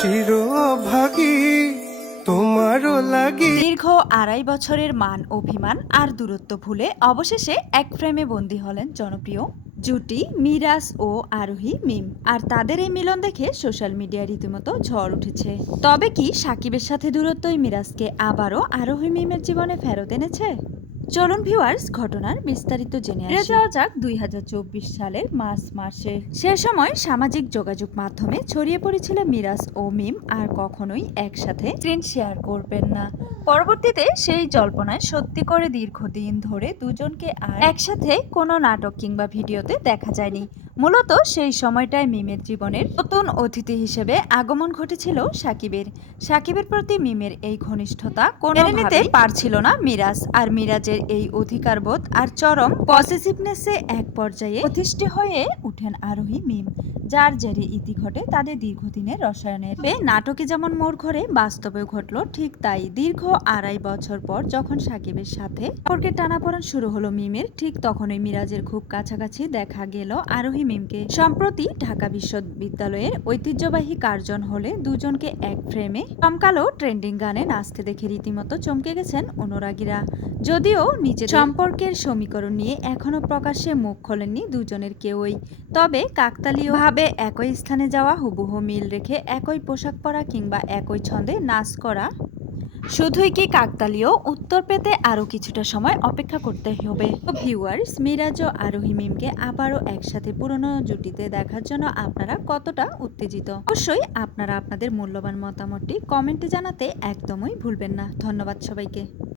চির ভাগী তোমারও লাগি। দীর্ঘ ২.৫ বছরের মান অভিমান আর দূরত্ব ভুলে অবশেষে এক ফ্রেমে বন্দী হলেন জনপ্রিয় জুটি মিরাজ ও আরোহী মিম। আর তাদের এই মিলন দেখে সোশ্যাল মিডিয়ায় রীতিমতো ঝড় উঠেছে। তবে কি সাকিবের সাথে দূরত্বই মিরাজকে আবারও আরোহী মিমের জীবনে ফেরত এনেছে? চলুন ভিউয়ার্স, ঘটনার বিস্তারিত জেনে যাওয়া যাক ২০২৪ সালের মার্চ মাসে। সে সময় সামাজিক যোগাযোগ মাধ্যমে ছড়িয়ে পড়েছিল মিরাজ ও মিম আর কখনোই একসাথে স্ক্রিন শেয়ার করবেন না। পরবর্তীতে সেই জল্পনায় সত্যি করে দীর্ঘদিন ধরে দুজনকে আর একসাথে কোনো নাটক কিংবা ভিডিওতে দেখা যায়নি। মূলত সেই সময়টায় মিমের জীবনের নতুন অতিথি হিসেবে আগমন ঘটেছিল সাকিবের প্রতি মিমের এই ঘনিষ্ঠতা কোনোভাবেই পারছিল না মিরাজ। আর মিরাজের এই অধিকারবোধ আর চরম পসেসিভনেসে এক পর্যায়ে প্রতিষ্ঠিত হয়ে উঠেন আরোহী মিম, যার জেরে ইতি ঘটে তাদের দীর্ঘদিনের রসায়নের। নাটকে যেমন মোড় ঘরে, বাস্তবেও ঘটল ঠিক তাই। দীর্ঘ ২.৫ বছর পর যখন সাকিবের সাথে সম্পর্কের টানাপোড়েন শুরু হলো মিমের, ঠিক তখনই মিরাজের খুব কাছাকাছি দেখা গেল আরোহী মিমকে। সম্প্রতি ঢাকা বিশ্ববিদ্যালয়ের ঐতিহ্যবাহী কার্জন হলে দুজনকে এক ফ্রেমে চমকালো ট্রেন্ডিং গানে নাচতে দেখে রীতিমতো চমকে গেছেন অনুরাগীরা। যদিও নিজের সম্পর্কের সমীকরণ নিয়ে এখনো প্রকাশ্যে মুখ খোলেননি দুজনের কেউই, তবে কাকতালীয় ভাবে একই স্থানে যাওয়া, হুবহু মিল রেখে একই পোশাক পরা কিংবা একই ছন্দে নাচ করা শুধুই কি কাকতালীয়? উত্তর পেতে আরও কিছুটা সময় অপেক্ষা করতে হবে। ভিউয়ার্স, মিরাজ ও আরোহী মিমকে আবারও একসাথে পুরনো জুটিতে দেখার জন্য আপনারা কতটা উত্তেজিত? অবশ্যই আপনারা আপনাদের মূল্যবান মতামতটি কমেন্টে জানাতে একদমই ভুলবেন না। ধন্যবাদ সবাইকে।